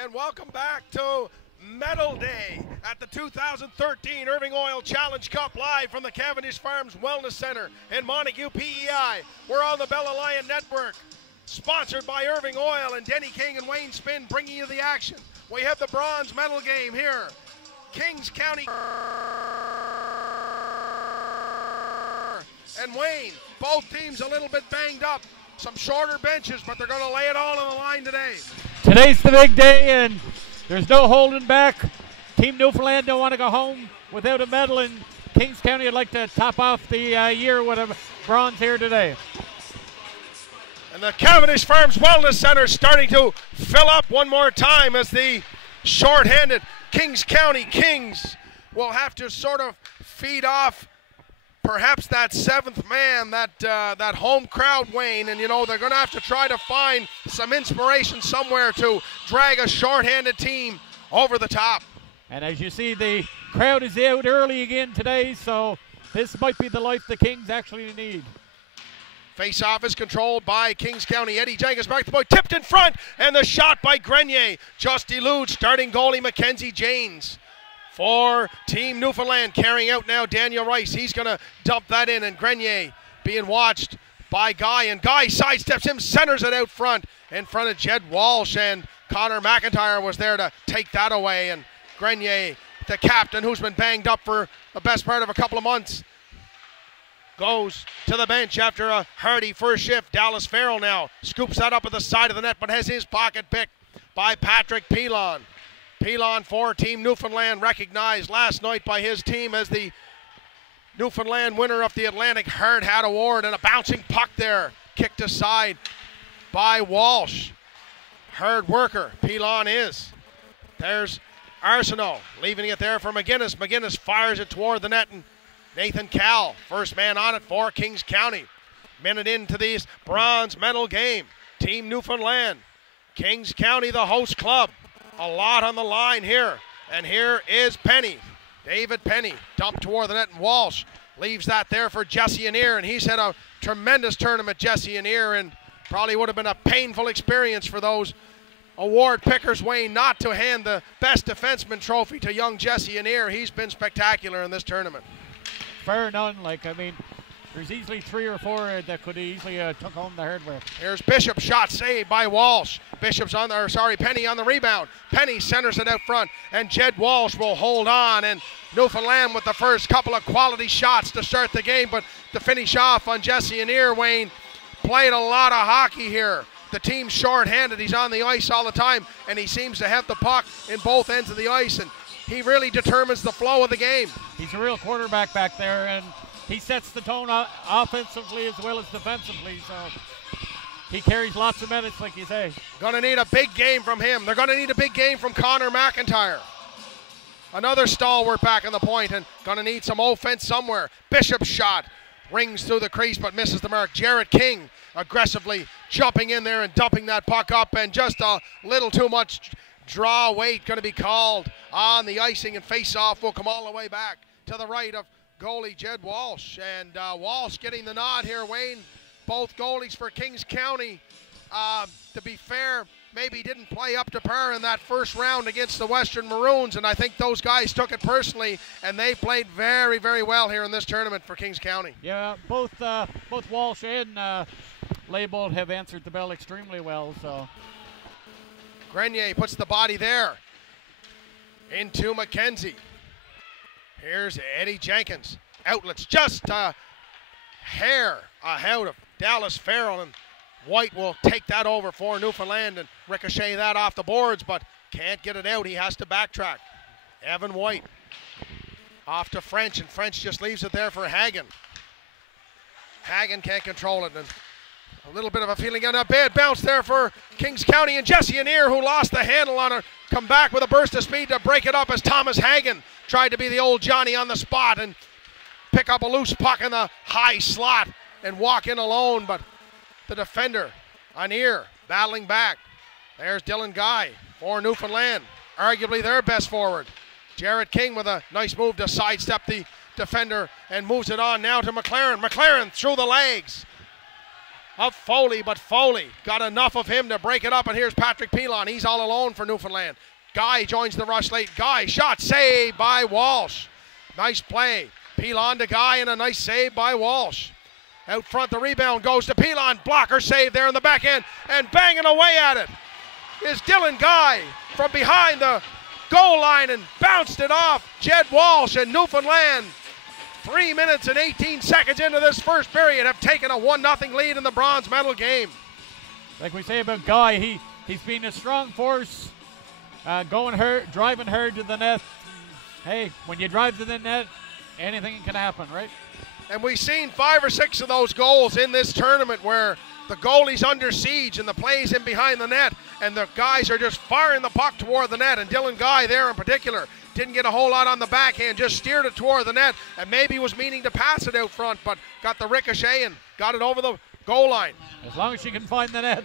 And welcome back to Medal Day at the 2013 Irving Oil Challenge Cup, live from the Cavendish Farms Wellness Center in Montague, PEI. We're on the Bell Alliance Network, sponsored by Irving Oil and Denny King and Wayne Spinn, bringing you the action. We have the bronze medal game here. Kings County and Wayne, both teams a little bit banged up. Some shorter benches, but they're going to lay it all on the line today. Today's the big day, and there's no holding back. Team Newfoundland don't want to go home without a medal, and Kings County would like to top off the year with a bronze here today. And the Cavendish Farms Wellness Center starting to fill up one more time as the short-handed Kings County Kings will have to sort of feed off perhaps that seventh man, that home crowd, Wayne, and you know they're going to have to try to find some inspiration somewhere to drag a short-handed team over the top. And as you see, the crowd is out early again today, so this might be the life the Kings actually need. Face-off is controlled by Kings County. Eddie Jenkins back to the point, tipped in front, and the shot by Grenier just eludes starting goalie Mackenzie Janes. For Team Newfoundland, carrying out now Daniel Rice. He's going to dump that in, and Grenier being watched by Guy, and Guy sidesteps him, centers it out front in front of Jed Walsh, and Connor McIntyre was there to take that away, and Grenier, the captain who's been banged up for the best part of a couple of months, goes to the bench after a hearty first shift. Dallas Farrell now scoops that up at the side of the net, but has his pocket picked by Patrick Pilon. Pilon for Team Newfoundland, recognized last night by his team as the Newfoundland winner of the Atlantic Hard Hat Award, and a bouncing puck there, kicked aside by Walsh. Hard worker, Pilon is. There's Arsenault, leaving it there for McGinnis. McGinnis fires it toward the net, and Nathan Cal, first man on it for Kings County. Minute into this bronze medal game. Team Newfoundland, Kings County the host club. A lot on the line here, and here is Penny. David Penny dumped toward the net, and Walsh leaves that there for Jesse Anir, and he's had a tremendous tournament, Jesse Anir, and probably would have been a painful experience for those award pickers, Wayne, not to hand the best defenseman trophy to young Jesse Anir. He's been spectacular in this tournament. Fair none, there's easily 3 or 4 that could easily took home the hardware. Here's Bishop, shot saved by Walsh. Bishop's on the, Penny on the rebound. Penny centers it out front, and Jed Walsh will hold on, and Newfoundland with the first couple of quality shots to start the game, but to finish off on Jesse Anir, Wayne, played a lot of hockey here. The team's short-handed, he's on the ice all the time, and he seems to have the puck in both ends of the ice, and he really determines the flow of the game. He's a real quarterback back there, and he sets the tone offensively as well as defensively, so he carries lots of minutes, like you say. Going to need a big game from him. They're going to need a big game from Connor McIntyre. Another stalwart back on the point, and going to need some offense somewhere. Bishop's shot rings through the crease but misses the mark. Jarrett King aggressively jumping in there and dumping that puck up, and just a little too much draw weight going to be called on the icing, and face-off will come all the way back to the right of goalie Jed Walsh, and Walsh getting the nod here, Wayne. Both goalies for Kings County, to be fair, maybe didn't play up to par in that first round against the Western Maroons, and I think those guys took it personally, and they played very, very well here in this tournament for Kings County. Yeah, both Walsh and Leibold have answered the bell extremely well. So Grenier puts the body there into Mackenzie. Here's Eddie Jenkins. Outlets just a hair ahead of Dallas Farrell, and White will take that over for Newfoundland and ricochet that off the boards, but can't get it out. He has to backtrack. Evan White off to French, and French just leaves it there for Hagen. Hagen can't control it, and a little bit of a feeling on a bad bounce there for Kings County, and Jesse Anir, who lost the handle on her, come back with a burst of speed to break it up as Thomas Hagen tried to be the old Johnny on the spot and pick up a loose puck in the high slot and walk in alone, but the defender, Anir, battling back. There's Dylan Guy for Newfoundland, arguably their best forward. Jarrett King with a nice move to sidestep the defender and moves it on now to McLaren. McLaren through the legs. of Foley, but Foley got enough of him to break it up, and here's Patrick Pilon. He's all alone for Newfoundland. Guy joins the rush late. Guy, shot, saved by Walsh. Nice play. Pilon to Guy, and a nice save by Walsh. Out front, the rebound goes to Pilon. Blocker save there in the back end, and banging away at it is Dylan Guy from behind the goal line and bounced it off Jed Walsh, and Newfoundland 3 minutes and 18 seconds into this first period have taken a 1-0 lead in the bronze medal game. Like we say about Guy, he's been a strong force, driving hard to the net. Hey, when you drive to the net, anything can happen, right? And we've seen 5 or 6 of those goals in this tournament where the goalie's under siege and the play's in behind the net, and the guys are just firing the puck toward the net. And Dylan Guy there in particular didn't get a whole lot on the backhand, just steered it toward the net, and maybe was meaning to pass it out front, but got the ricochet and got it over the goal line. As long as you can find the net.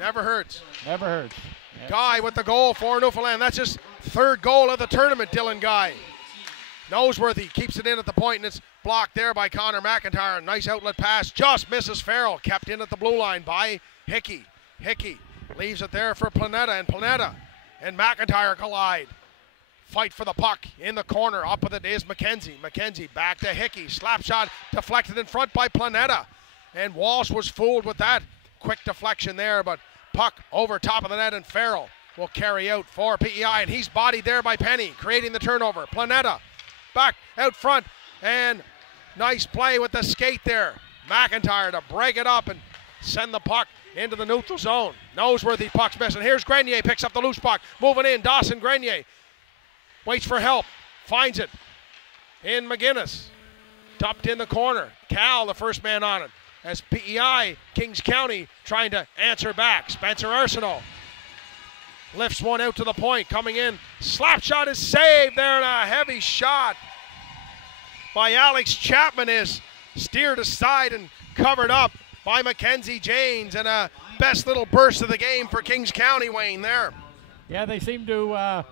Never hurts. Never hurts. Yep. Guy with the goal for Newfoundland. That's his 3rd goal of the tournament, Dylan Guy. Noseworthy keeps it in at the point, and it's blocked there by Connor McIntyre. Nice outlet pass, just misses Farrell. Kept in at the blue line by Hickey. Hickey leaves it there for Planeta, and Planeta and McIntyre collide. Fight for the puck in the corner. Up with it is McKenzie. McKenzie back to Hickey. Slap shot deflected in front by Planeta. And Walsh was fooled with that quick deflection there, but puck over top of the net, and Farrell will carry out for PEI, and he's bodied there by Penny, creating the turnover. Planeta back out front, and nice play with the skate there. McIntyre to break it up and send the puck into the neutral zone. Noseworthy puck's missing. Here's Grenier, picks up the loose puck. Moving in, Dawson Grenier. Waits for help, finds it in McGinnis. Dumped in the corner. Cal, the first man on it. As PEI, Kings County, trying to answer back. Spencer Arsenault lifts one out to the point, coming in. Slap shot is saved there, and a heavy shot by Alex Chapman is steered aside and covered up by Mackenzie Janes, and a best little burst of the game for Kings County, Wayne, there. Yeah, they seem to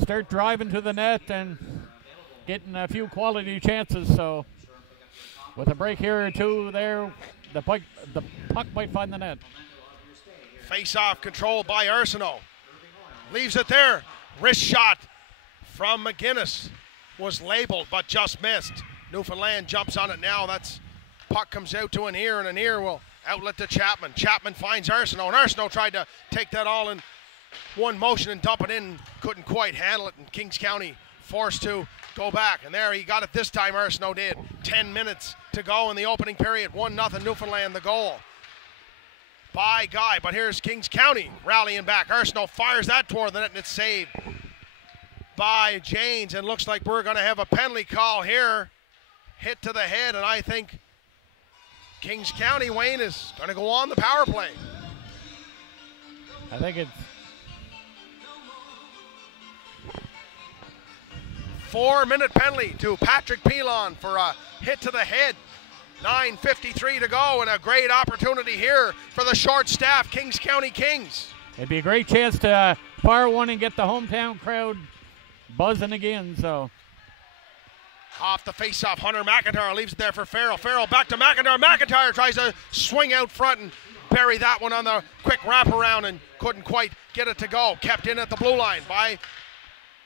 start driving to the net and getting a few quality chances, so with a break here or two there, the puck might find the net. Face-off controlled by Arsenault. Leaves it there. Wrist shot from McGinnis was labeled but just missed. Newfoundland jumps on it now. That's puck comes out to an ear, and an ear will outlet to Chapman. Chapman finds Arsenault, and Arsenault tried to take that all in one motion and dump it in. Couldn't quite handle it, and Kings County forced to go back. And there he got it this time, Arsenault did. 10 minutes to go in the opening period. 1-0 Newfoundland, the goal by Guy. But here's Kings County rallying back. Arsenault fires that toward the net, and it's saved by Janes. And looks like we're going to have a penalty call here. Hit to the head, and I think Kings County, Wayne, is going to go on the power play. I think it's 4-minute penalty to Patrick Pilon for a hit to the head. 9:53 to go, and a great opportunity here for the short staff Kings County Kings. It'd be a great chance to fire one and get the hometown crowd buzzing again. So off the face-off, Hunter McIntyre leaves it there for Farrell. Farrell back to McIntyre. McIntyre tries to swing out front and bury that one on the quick wraparound and couldn't quite get it to go. Kept in at the blue line by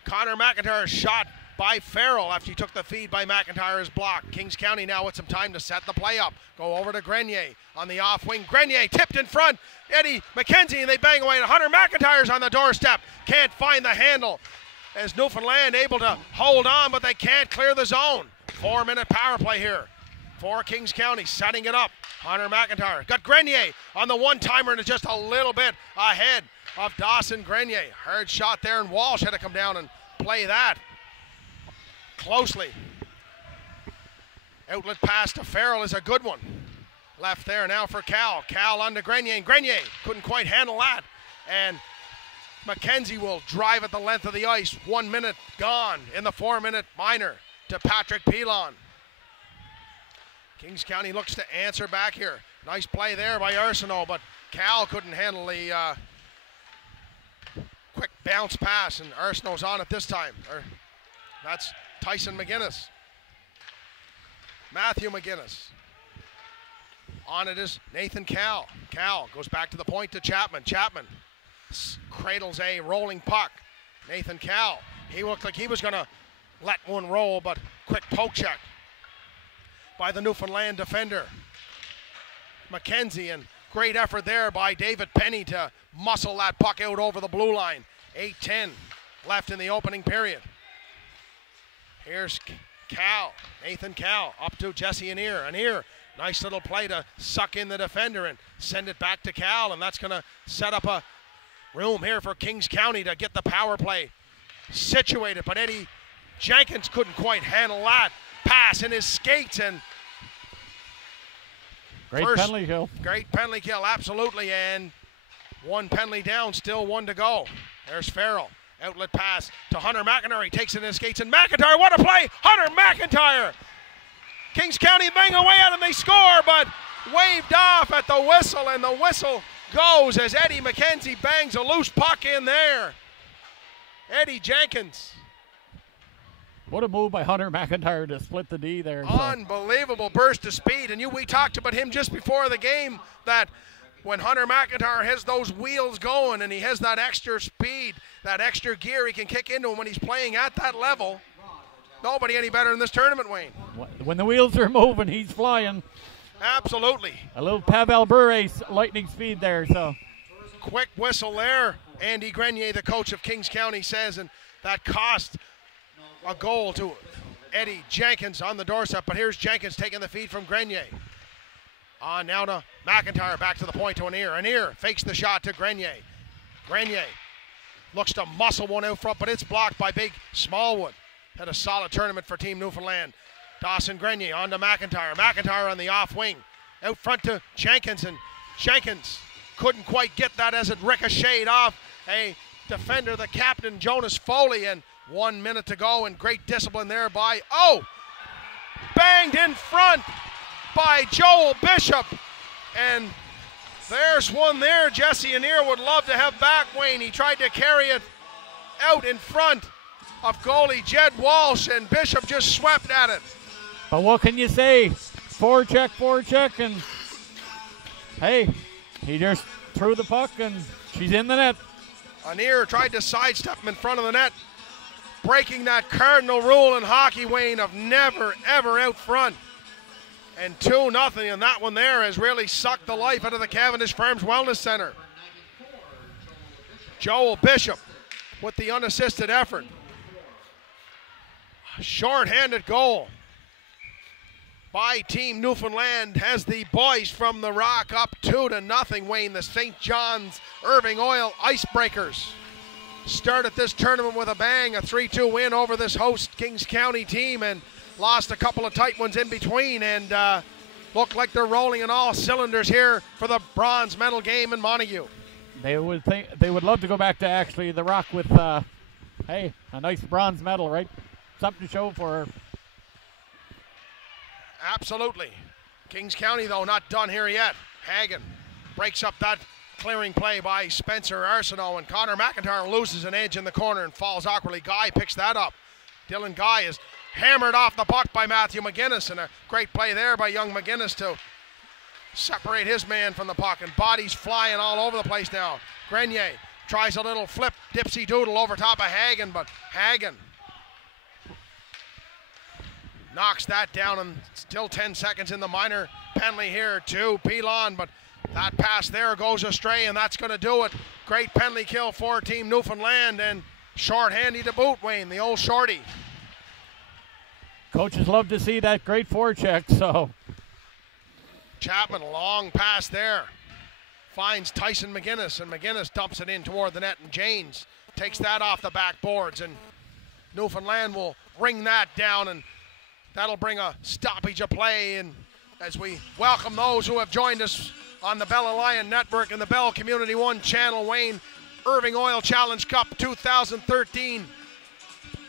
Connor McIntyre. Shot by Farrell after he took the feed by McIntyre's block. Kings County now with some time to set the play up. Go over to Grenier on the off wing. Grenier tipped in front. Eddie McKenzie, and they bang away. Hunter McIntyre's on the doorstep. Can't find the handle. As Newfoundland able to hold on, but they can't clear the zone. 4-minute power play here for Kings County, setting it up. Hunter McIntyre got Grenier on the one-timer, and it's just a little bit ahead of Dawson Grenier. Hard shot there, and Walsh had to come down and play that closely. Outlet pass to Farrell is a good one. Left there now for Cal. Cal on to Grenier, and Grenier couldn't quite handle that. And McKenzie will drive at the length of the ice. 1 minute gone in the 4-minute minor to Patrick Pilon. Kings County looks to answer back here. Nice play there by Arsenault, but Cal couldn't handle the quick bounce pass, and Arsenault's on it this time. That's Tyson McGinnis. Matthew McGinnis. On it is Nathan Cal. Cal goes back to the point to Chapman. Chapman cradles a rolling puck. Nathan Cal, he looked like he was going to let one roll, but quick poke check by the Newfoundland defender. McKenzie, and great effort there by David Penny to muscle that puck out over the blue line. 8:10 left in the opening period. Here's Cal, Nathan Cal, up to Jesse Anir. Anir, nice little play to suck in the defender and send it back to Cal, and that's going to set up a room here for Kings County to get the power play situated, but Eddie Jenkins couldn't quite handle that pass in his skates, and great penalty kill. Great penalty kill, absolutely, and one penalty down, still one to go. There's Farrell. Outlet pass to Hunter McIntyre. He takes it in his skates, and McIntyre, what a play! Hunter McIntyre! Kings County bang away at him, they score, but waved off at the whistle, and the whistle goes as Eddie McKenzie bangs a loose puck in there. Eddie Jenkins. What a move by Hunter McIntyre to split the D there. Unbelievable burst of speed, and we talked about him just before the game, that when Hunter McIntyre has those wheels going and he has that extra speed, that extra gear he can kick into him when he's playing at that level, nobody any better in this tournament, Wayne. When the wheels are moving, he's flying. Absolutely. A little Pavel Bure lightning speed there. So quick whistle there. Andy Grenier, the coach of Kings County, says, and that cost a goal to Eddie Jenkins on the doorstep. But here's Jenkins taking the feed from Grenier. On now to McIntyre, back to the point to Anir. Anir fakes the shot to Grenier. Grenier looks to muscle one out front, but it's blocked by Big Smallwood. Had a solid tournament for Team Newfoundland. Dawson Grenier on to McIntyre. McIntyre on the off wing. Out front to Jenkins, and Jenkins couldn't quite get that as it ricocheted off a defender, the captain, Jonas Foley, and 1 minute to go, and great discipline there by, banged in front by Joel Bishop, and there's one there Jesse Anir would love to have back, Wayne. He tried to carry it out in front of goalie Jed Walsh, and Bishop just swept at it. But what can you say? Forecheck, and hey, he just threw the puck, and she's in the net. Anir tried to sidestep him in front of the net, breaking that cardinal rule in hockey, Wayne, of never, ever out front. And 2-0, and that one there has really sucked the life out of the Cavendish Farms Wellness Center. Joel Bishop with the unassisted effort. Short-handed goal by Team Newfoundland has the boys from the Rock up 2-0, Wayne. The St. John's Irving Oil Icebreakers started this tournament with a bang, a 3-2 win over this host Kings County team, and lost a couple of tight ones in between, and look like they're rolling in all cylinders here for the bronze medal game in Montague. They would love to go back to actually the Rock with a nice bronze medal, right? Something to show for. Absolutely. Kings County, though, not done here yet. Hagen breaks up that clearing play by Spencer Arsenault, and Connor McIntyre loses an edge in the corner and falls awkwardly. Guy picks that up. Dylan Guy is hammered off the puck by Matthew McGinnis, and a great play there by young McGinnis to separate his man from the puck, and bodies flying all over the place now. Grenier tries a little flip dipsy doodle over top of Hagen, but Hagen knocks that down, and still 10 seconds in the minor penalty here to Pilon, but that pass there goes astray, and that's going to do it. Great penalty kill for Team Newfoundland, and short-handy to boot, Wayne, the old shorty. Coaches love to see that great forecheck, so. Chapman, long pass there. Finds Tyson McGinnis, and McGinnis dumps it in toward the net, and Janes takes that off the backboards, and Newfoundland will ring that down, and that'll bring a stoppage of play. And as we welcome those who have joined us on the Bell Alliance Network and the Bell Community One channel, Wayne, Irving Oil Challenge Cup 2013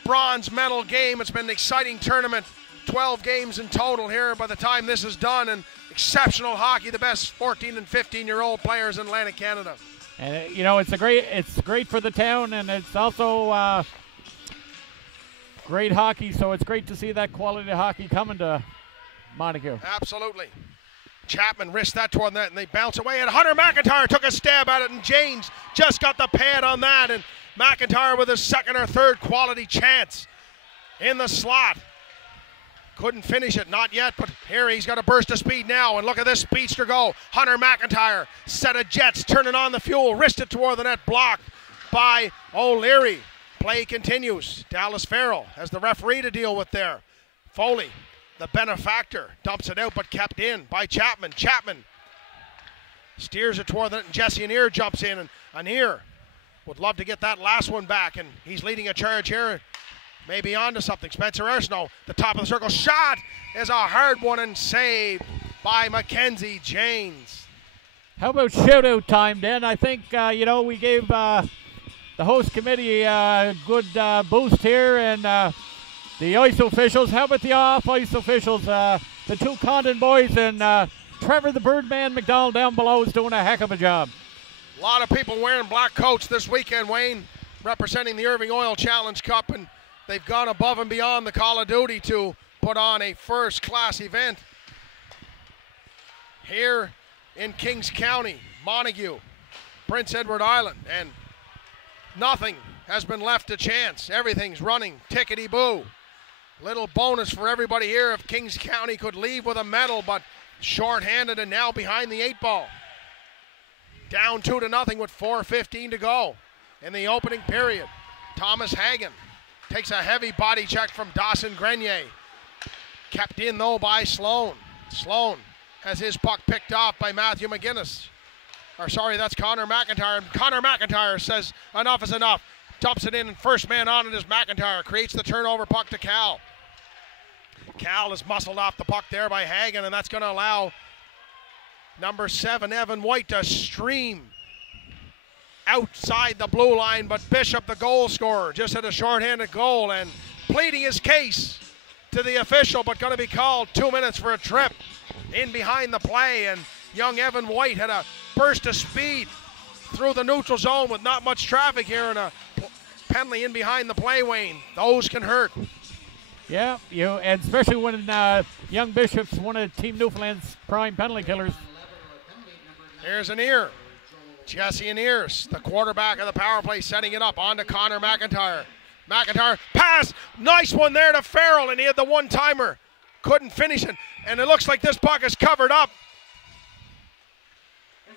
bronze medal game. It's been an exciting tournament, 12 games in total here by the time this is done, and exceptional hockey, the best 14 and 15-year-old players in Atlantic Canada. And it's great for the town, and it's also great hockey, so it's great to see that quality of hockey coming to Montague. Absolutely. Chapman wrists that toward the net, and they bounce away, and Hunter McIntyre took a stab at it, and Janes just got the pad on that, and McIntyre with his second or third quality chance in the slot. Couldn't finish it, not yet, but here he's got a burst of speed now, and look at this speedster go. Hunter McIntyre, set of jets, turning on the fuel, wristed toward the net, blocked by O'Leary. Play continues. Dallas Farrell has the referee to deal with there. Foley, the benefactor, dumps it out, but kept in by Chapman. Chapman steers it toward the net, and Jesse Anir jumps in, and Anir would love to get that last one back, and he's leading a charge here. Maybe onto something. Spencer Arsenault, the top of the circle. Shot is a hard one and saved by Mackenzie Janes. How about shootout time, Dan? I think, we gave the host committee a good boost here, and the ice officials. How about the off-ice officials? The two Condon boys and Trevor the Birdman McDonald down below is doing a heck of a job. A lot of people wearing black coats this weekend, Wayne, representing the Irving Oil Challenge Cup, and they've gone above and beyond the call of duty to put on a first-class event here in Kings County, Montague, Prince Edward Island, and nothing has been left to chance. Everything's running tickety-boo. Little bonus for everybody here if Kings County could leave with a medal, but short-handed and now behind the 8-ball. Down 2-0 with 4:15 to go in the opening period. Thomas Hagan takes a heavy body check from Dawson Grenier. Kept in, though, by Sloan. Sloan has his puck picked off by Matthew McGinnis. That's Connor McIntyre. And Connor McIntyre says enough is enough. Dumps it in, and first man on it is McIntyre. Creates the turnover puck to Cal. Cal is muscled off the puck there by Hagan, and that's going to allow number 7, Evan White, to stream outside the blue line, but Bishop, the goal scorer, just had a shorthanded goal and pleading his case to the official, but going to be called 2 minutes for a trip in behind the play, and young Evan White had a burst of speed through the neutral zone with not much traffic here, and a penalty in behind the play, Wayne. Those can hurt. Yeah, and especially when young Bishop's one of Team Newfoundland's prime penalty killers. Here's Anir. Jesse Anir, the quarterback of the power play, setting it up onto Connor McIntyre. McIntyre, pass, nice one there to Farrell, and he had the one-timer. Couldn't finish it, and it looks like this puck is covered up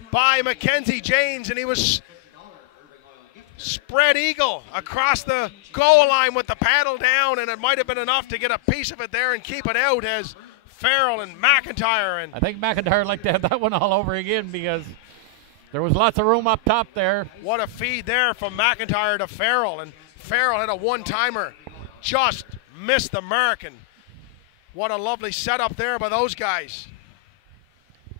by Mackenzie Janes, and he was spread eagle across the goal line with the paddle down, and it might have been enough to get a piece of it there and keep it out as Farrell and McIntyre. And I think McIntyre would like to have that one all over again because there was lots of room up top there. What a feed there from McIntyre to Farrell, and Farrell had a one-timer, just missed the mark, and what a lovely setup there by those guys.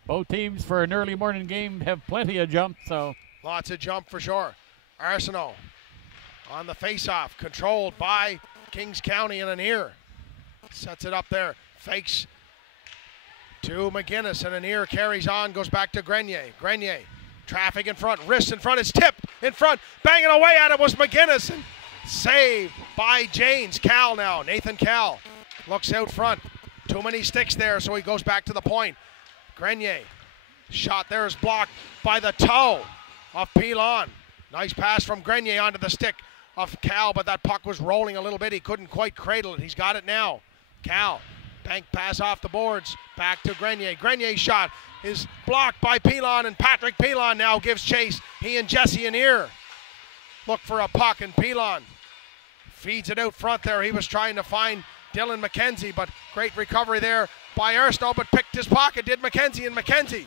Both teams for an early morning game have plenty of jump, so. Lots of jump for sure. Arsenault on the face-off, controlled by Kings County and Anir. Sets it up there, fakes to McGinnis, and Anir carries on, goes back to Grenier. Grenier, traffic in front, wrist in front, is tipped in front, banging away at it was McGinnis, and saved by Janes. Cal now, Nathan Cal looks out front. Too many sticks there, so he goes back to the point. Grenier, shot there is blocked by the toe of Pilon. Nice pass from Grenier onto the stick of Cal, but that puck was rolling a little bit. He couldn't quite cradle it. He's got it now. Cal, bank pass off the boards, back to Grenier. Grenier's shot is blocked by Pilon, and Patrick Pilon now gives chase. He and Jesse Anir look for a puck, and Pilon feeds it out front there. He was trying to find Dylan McKenzie, but great recovery there by Arsenault, but picked his pocket, did McKenzie, and McKenzie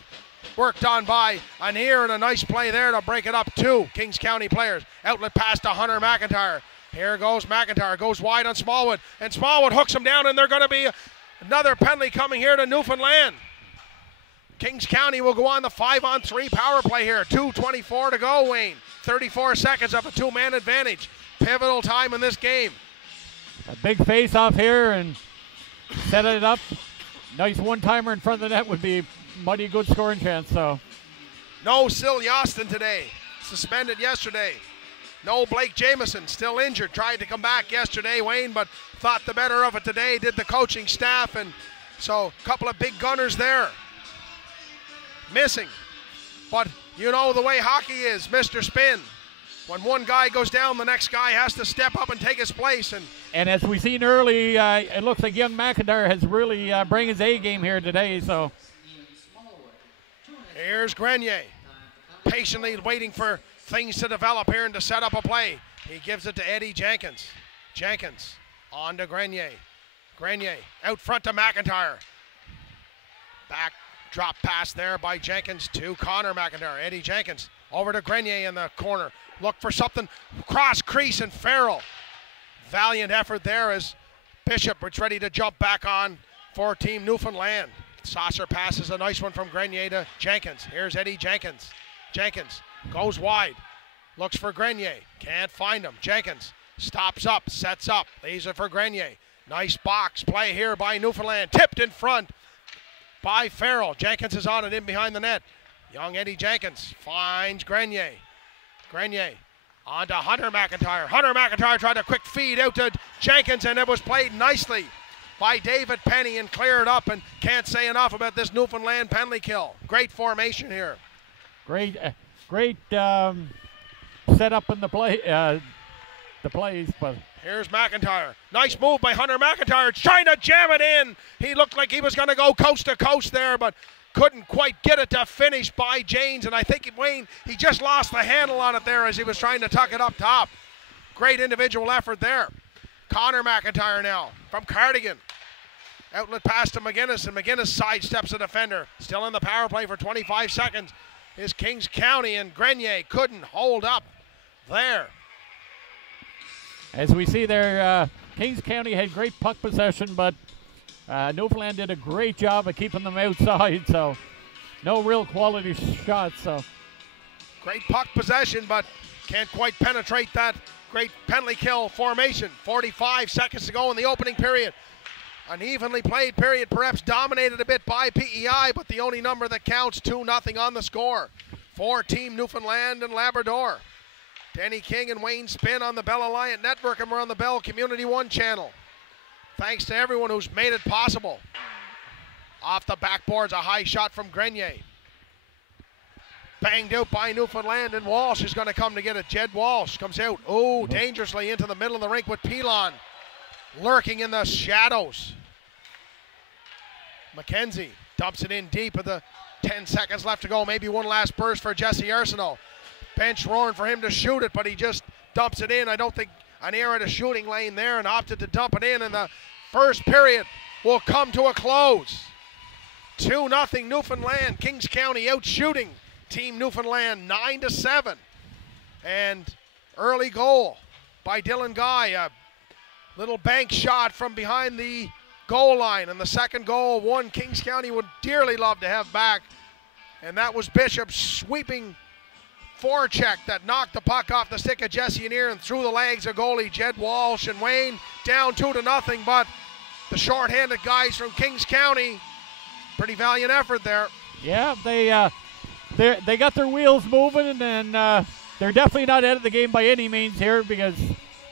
worked on by Anir, and a nice play there to break it up. 2 Kings County players. Outlet pass to Hunter McIntyre. Here goes McIntyre, goes wide on Smallwood, and Smallwood hooks him down, and they're going to be another penalty coming here to Newfoundland. Kings County will go on the 5-on-3 power play here. 2:24 to go, Wayne. 34 seconds of a 2-man advantage. Pivotal time in this game. A big face-off here and set it up. Nice one-timer in front of the net would be mighty good scoring chance. So, no Sil Yostin today. Suspended yesterday. No Blake Jameson, still injured. Tried to come back yesterday, Wayne, but thought the better of it today. Did the coaching staff, and so a couple of big gunners there. missing. But you know the way hockey is, Mr. Spin. When one guy goes down, the next guy has to step up and take his place. And as we've seen early, it looks like young McIntyre has really bring his A game here today. So here's Grenier, patiently waiting for things to develop here and to set up a play. He gives it to Eddie Jenkins. Jenkins on to Grenier. Grenier out front to McIntyre. Back drop pass there by Jenkins to Connor McIntyre. Eddie Jenkins over to Grenier in the corner. Look for something. Cross crease and Farrell. Valiant effort there as Bishop was ready to jump back on for Team Newfoundland. Saucer passes a nice one from Grenier to Jenkins. Here's Eddie Jenkins. Jenkins goes wide. Looks for Grenier. Can't find him. Jenkins stops up, sets up. Leaves it for Grenier. Nice box play here by Newfoundland. Tipped in front by Farrell. Jenkins is on it in behind the net. Young Eddie Jenkins finds Grenier. Grenier on to Hunter McIntyre. Hunter McIntyre tried a quick feed out to Jenkins, and it was played nicely by David Penny and cleared up, and can't say enough about this Newfoundland penalty kill. Great formation here. Great set up in the plays, but here's McIntyre. Nice move by Hunter McIntyre, trying to jam it in. He looked like he was going to go coast to coast there, but couldn't quite get it to finish by Janes, and I think Wayne, he just lost the handle on it there as he was trying to tuck it up top. Great individual effort there. Connor McIntyre now from Cardigan. Outlet pass to McGinnis, and McGinnis sidesteps the defender. Still in the power play for 25 seconds is Kings County, and Grenier couldn't hold up there. As we see there, Kings County had great puck possession, but Newfoundland did a great job of keeping them outside, so no real quality shots. So great puck possession, but can't quite penetrate that great penalty kill formation. 45 seconds to go in the opening period. An evenly played period, perhaps dominated a bit by PEI, but the only number that counts, 2-0 on the score for Team Newfoundland and Labrador. Denny King and Wayne Spin on the Bell Alliance Network, and we're on the Bell Community One channel. Thanks to everyone who's made it possible. Off the backboards, a high shot from Grenier. Banged out by Newfoundland, and Walsh is going to come to get it. Jed Walsh comes out, dangerously into the middle of the rink with Pilon lurking in the shadows. McKenzie dumps it in deep with the 10 seconds left to go. Maybe one last burst for Jesse Arsenault. Bench roaring for him to shoot it, but he just dumps it in. I don't think an error at a shooting lane there, and opted to dump it in, and the first period will come to a close. 2-0 Newfoundland. Kings County out shooting Team Newfoundland 9-7. And early goal by Dylan Guy. A little bank shot from behind the goal line, and the second goal, one Kings County would dearly love to have back, and that was Bishop's sweeping forecheck that knocked the puck off the stick of Jesse Anier and through the legs of goalie Jed Walsh, and Wayne down 2-0, but the short-handed guys from Kings County, pretty valiant effort there. Yeah, they got their wheels moving, and they're definitely not out of the game by any means here, because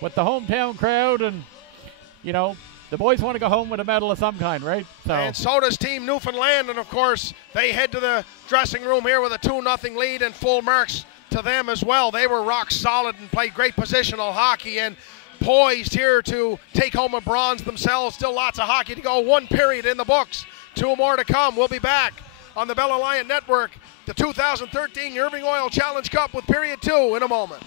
with the hometown crowd, and you know, the boys want to go home with a medal of some kind, right? And so does Team Newfoundland, and of course they head to the dressing room here with a 2-0 lead, and full marks to them as well. They were rock solid and played great positional hockey and poised here to take home a bronze themselves. Still lots of hockey to go. One period in the books. Two more to come. We'll be back on the Bell Alliance Network, the 2013 Irving Oil Challenge Cup with period 2 in a moment.